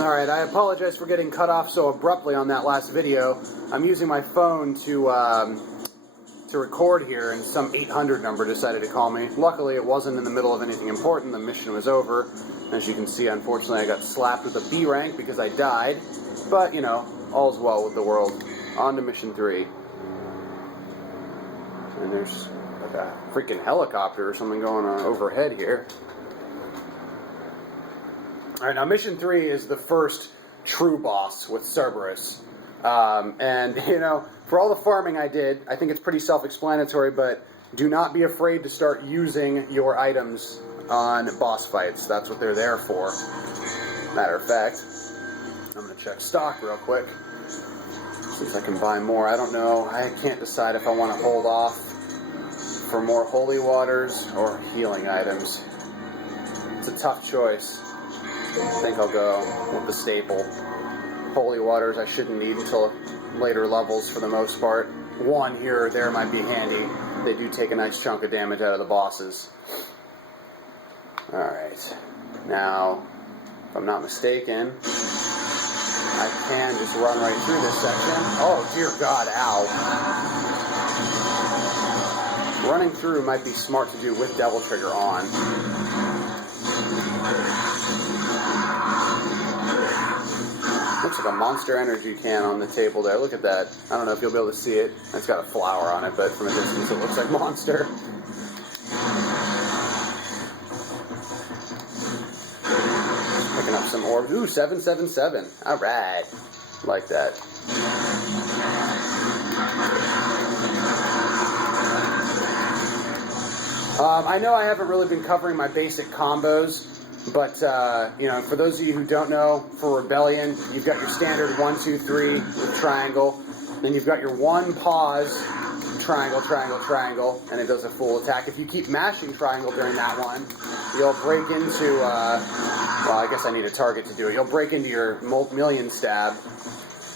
Alright, I apologize for getting cut off so abruptly on that last video. I'm using my phone to record here, and some 800 number decided to call me. Luckily, it wasn't in the middle of anything important. The mission was over. As you can see, unfortunately, I got slapped with a B rank because I died. But, you know, all's well with the world. On to Mission 3. And there's like a freaking helicopter or something going on overhead here. Alright, now Mission 3 is the first true boss with Cerberus. And, you know, for all the farming I did, I think it's pretty self-explanatory, but do not be afraid to start using your items on boss fights. That's what they're there for. Matter of fact, I'm going to check stock real quick. See if I can buy more. I don't know. I can't decide if I want to hold off for more holy waters or healing items. It's a tough choice. I think I'll go with the staple. Holy waters I shouldn't need until later levels for the most part. One here or there might be handy. They do take a nice chunk of damage out of the bosses. Alright. Now, if I'm not mistaken, I can just run right through this section. Oh, dear God, ow. Running through might be smart to do with Devil Trigger on. Looks like a Monster Energy can on the table there. Look at that. I don't know if you'll be able to see it. It's got a flower on it, but from a distance it looks like Monster. Picking up some orbs. Ooh, 777. Alright. Like that. I know I haven't really been covering my basic combos. But, you know, for those of you who don't know, for Rebellion, you've got your standard 1, 2, 3 with triangle. Then you've got your one pause, triangle, triangle, triangle, and it does a full attack. If you keep mashing triangle during that one, you'll break into, well, I guess I need a target to do it. You'll break into your million stab.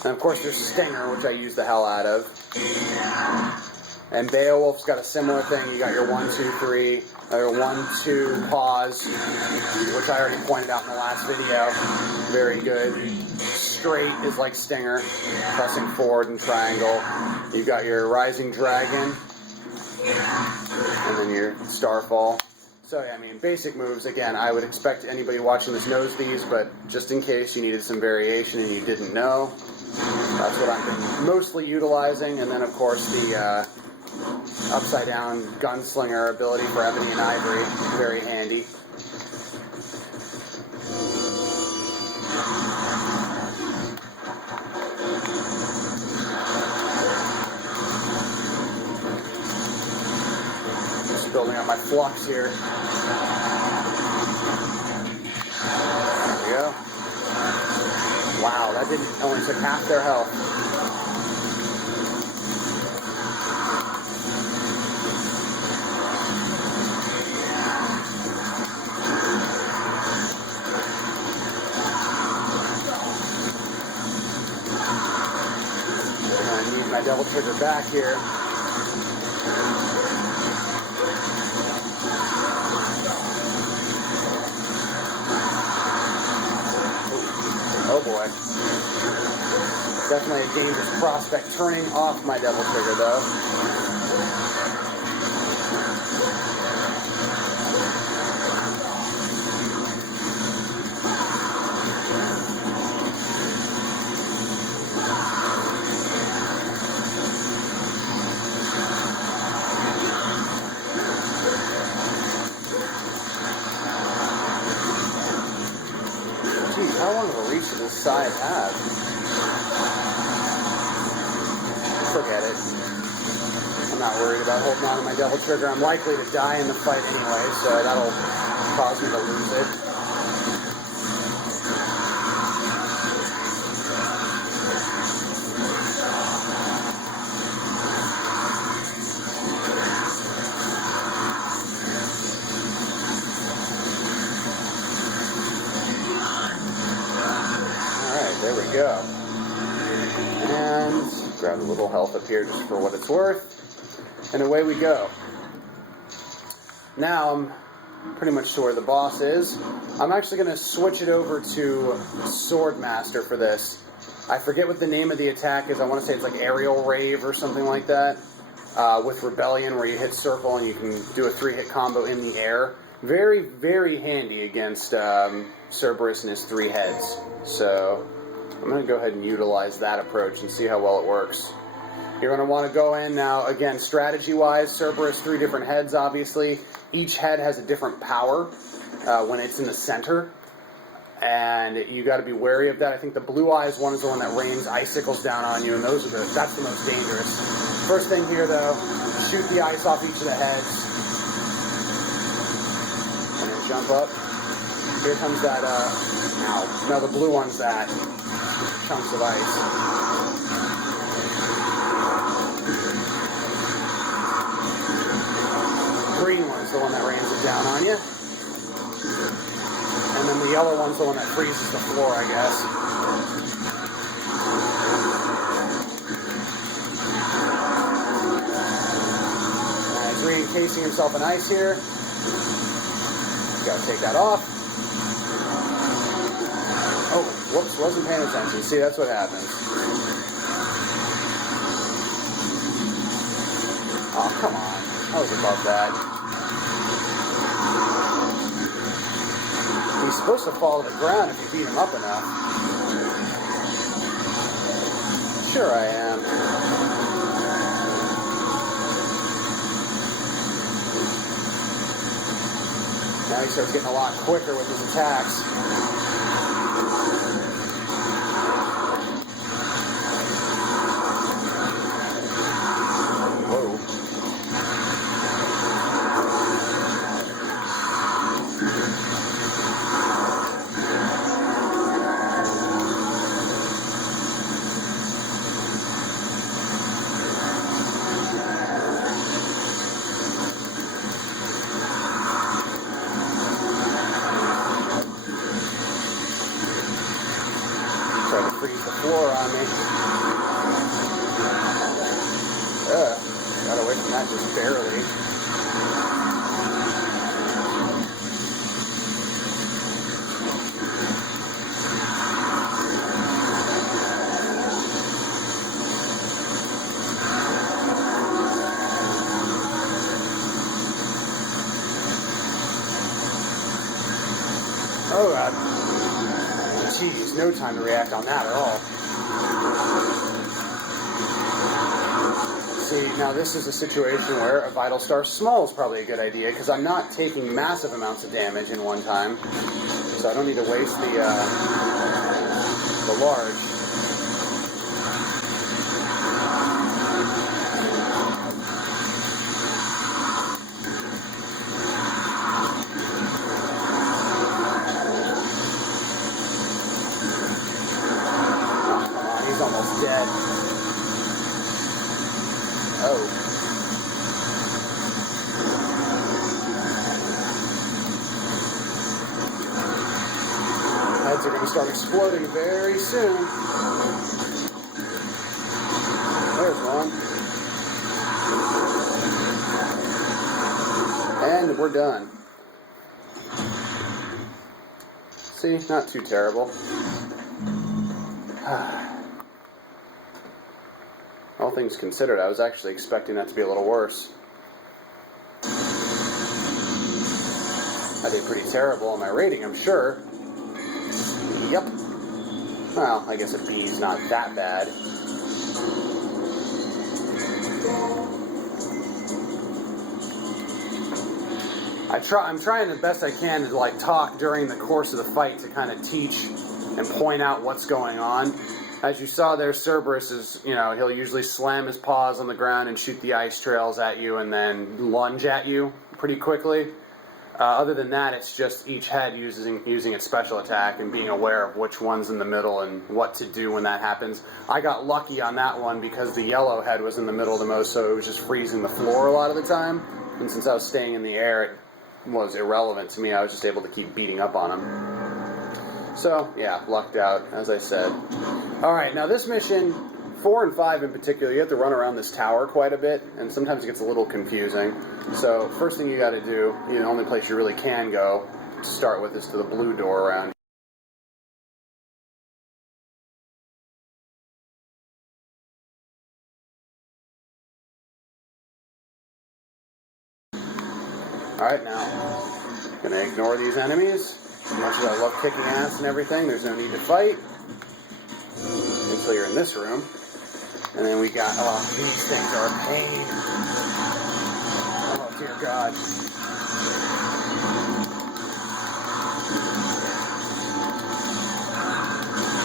And, of course, there's Stinger, which I use the hell out of. And Beowulf's got a similar thing. You got your 1, 2, 3, or 1, 2 pause, which I already pointed out in the last video. Very good. Straight is like Stinger, pressing forward and triangle. You've got your Rising Dragon, and then your Starfall. So, yeah, I mean, basic moves. Again, I would expect anybody watching this knows these, but just in case you needed some variation and you didn't know, that's what I've been mostly utilizing. And then, of course, the upside down gunslinger ability for Ebony and Ivory, very handy. Just building up my flux here. There we go. Wow, that only took half their health. My Devil Trigger back here. Oh boy. Definitely a dangerous prospect. Turning off my Devil Trigger though. How long of a reach does this side have? Forget it. I'm not worried about holding on to my Devil Trigger. I'm likely to die in the fight anyway, so that'll cause me to lose it. There we go. And grab a little health up here just for what it's worth. And away we go. Now I'm pretty much to where the boss is. I'm actually going to switch it over to Swordmaster for this. I forget what the name of the attack is. I want to say it's like Aerial Rave or something like that. With Rebellion, where you hit circle and you can do a 3-hit combo in the air. Very, very handy against Cerberus and his 3 heads. So I'm going to go ahead and utilize that approach and see how well it works. You're going to want to go in now, again, strategy-wise, Cerberus, 3 different heads, obviously. Each head has a different power when it's in the center. And you got to be wary of that. I think the blue eyes one is the one that rains icicles down on you, and that's the most dangerous. First thing here, though, shoot the ice off each of the heads. And then jump up. Here comes that, ow. No, the blue one's that. Chunks of ice. Green one's the one that rains it down on you. And then the yellow one's the one that freezes the floor, I guess. He's re-encasing himself in ice here. Gotta take that off. Oh, whoops, wasn't paying attention. See, that's what happens. Oh, come on. I was above that. He's supposed to fall to the ground if you beat him up enough. Sure I am. Now he starts getting a lot quicker with his attacks. Whoa. Try to freeze the floor on me. Got away from that just barely. Oh, God. Jeez, no time to react on that at all. See, now this is a situation where a Vital Star Small is probably a good idea, because I'm not taking massive amounts of damage in one time, so I don't need to waste the large. He's almost dead. Oh. Heads are going to start exploding very soon. There's one. And we're done. See, not too terrible. All things considered, I was actually expecting that to be a little worse. I did pretty terrible on my rating, I'm sure. Yep. Well, I guess a B is not that bad. I'm trying the best I can to talk during the course of the fight to kind of teach and point out what's going on. As you saw there, Cerberus is, he'll usually slam his paws on the ground and shoot the ice trails at you and then lunge at you pretty quickly. Other than that, it's just each head using its special attack and being aware of which one's in the middle and what to do when that happens. I got lucky on that one because the yellow head was in the middle the most, so it was just freezing the floor a lot of the time. And since I was staying in the air, it was irrelevant to me. I was just able to keep beating up on him. So, yeah, lucked out, as I said. Alright, now this mission, 4 and 5 in particular, you have to run around this tower quite a bit, and sometimes it gets a little confusing. So first thing you got to do, the only place you really can go to start with is to the blue door around. Alright, now, gonna ignore these enemies. As much as I love kicking ass and everything, there's no need to fight until you're in this room. And then we got, oh, these things are a pain. Oh, dear God.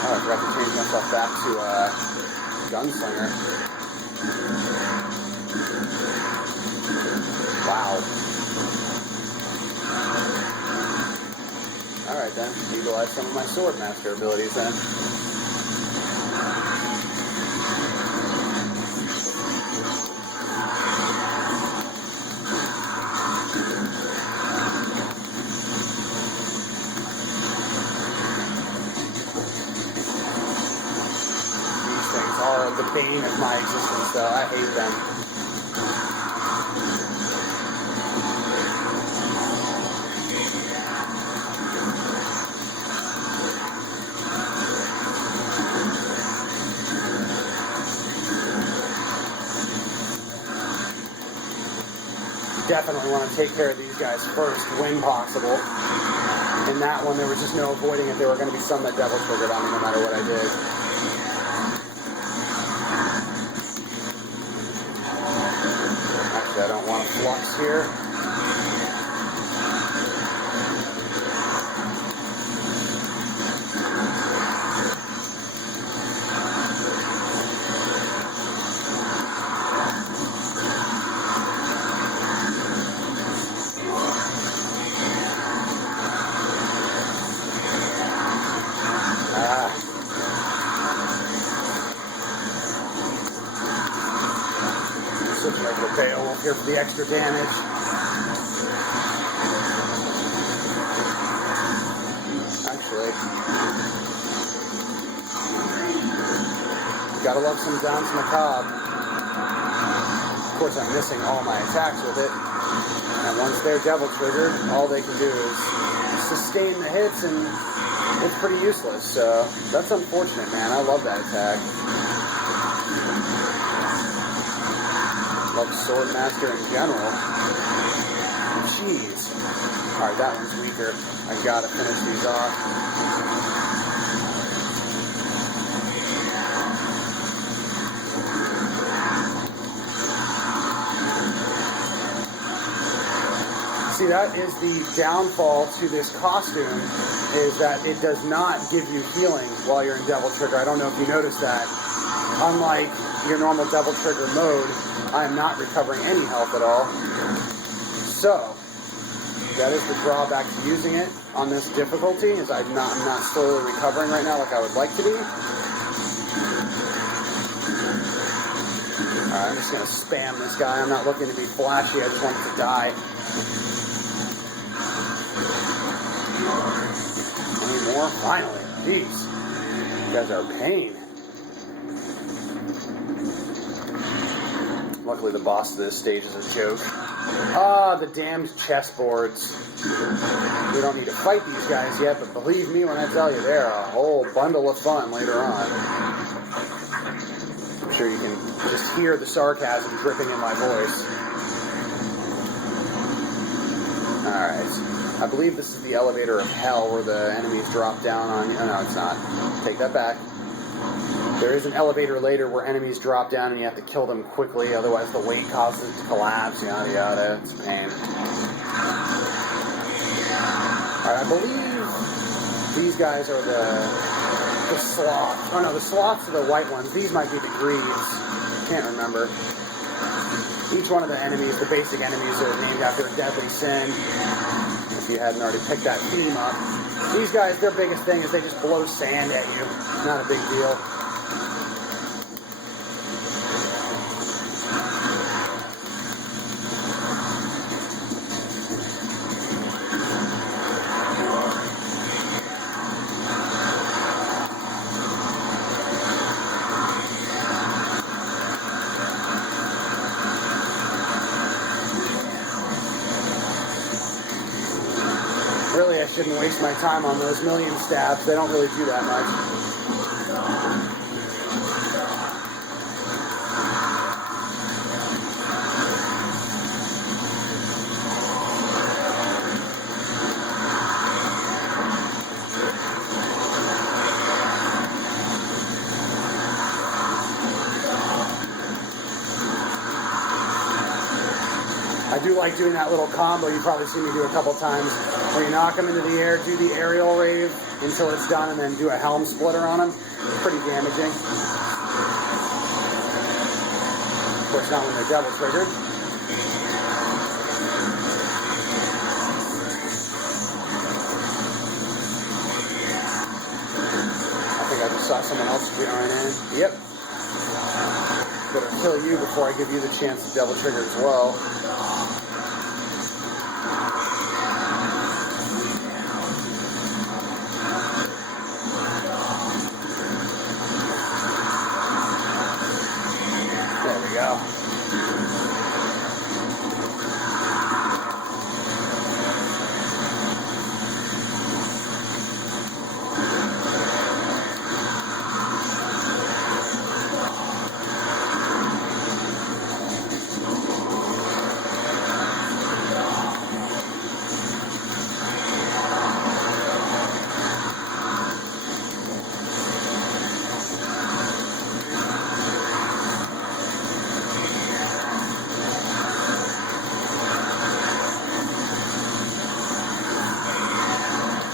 Oh, I forgot to change myself back to Gunslinger. Wow. Alright then, utilize some of my sword master abilities then. These things are the bane of my existence though, I hate them. Definitely want to take care of these guys first when possible. In that one, there was just no avoiding it. There were going to be some that devil triggered on me no matter what I did. Actually, I don't want to flux here. Beowulf here for the extra damage. Actually, gotta love some Danse Macabre. Of course, I'm missing all my attacks with it. And once they're devil triggered, all they can do is sustain the hits, and it's pretty useless. So that's unfortunate, man. I love that attack. Love Swordmaster in general. Jeez. Alright, that one's weaker. I gotta finish these off. See, that is the downfall to this costume, is that it does not give you healing while you're in Devil Trigger. I don't know if you noticed that. Unlike your normal Devil Trigger mode, I am not recovering any health at all. So, that is the drawback to using it on this difficulty, is I'm not slowly recovering right now like I would like to be. Alright, I'm just going to spam this guy. I'm not looking to be flashy, I just want him to die. Any more? Finally. Jeez. You guys are a pain. Luckily, the boss of this stage is a joke. Ah, the damned chessboards. We don't need to fight these guys yet, but believe me when I tell you, they're a whole bundle of fun later on. I'm sure you can just hear the sarcasm dripping in my voice. Alright. I believe this is the elevator of hell where the enemies drop down on you. Oh, no, it's not. Take that back. There is an elevator later where enemies drop down and you have to kill them quickly, otherwise the weight causes it to collapse, yada yada. It's a pain. Alright, I believe these guys are the sloths. Oh no, the sloths are the white ones. These might be the greaves. Can't remember. Each one of the enemies, the basic enemies, are named after a deadly sin. If you hadn't already picked that theme up. These guys, their biggest thing is they just blow sand at you. Not a big deal. didn't waste my time on those million stabs. They don't really do that much. I do like doing that little combo you've probably seen me do a couple times, where you knock them into the air, do the aerial rave until it's done, and then do a helm splitter on them. Pretty damaging. Of course, not when they're double triggered. I think I just saw someone else zeroing in. Yep. Better kill you before I give you the chance to double trigger as well. There we go.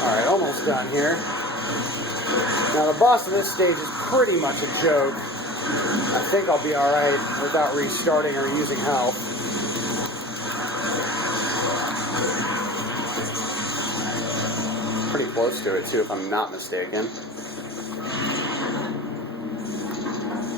Alright, almost done here. Now the boss of this stage is pretty much a joke. I think I'll be alright without restarting or using health. Pretty close to it too, if I'm not mistaken.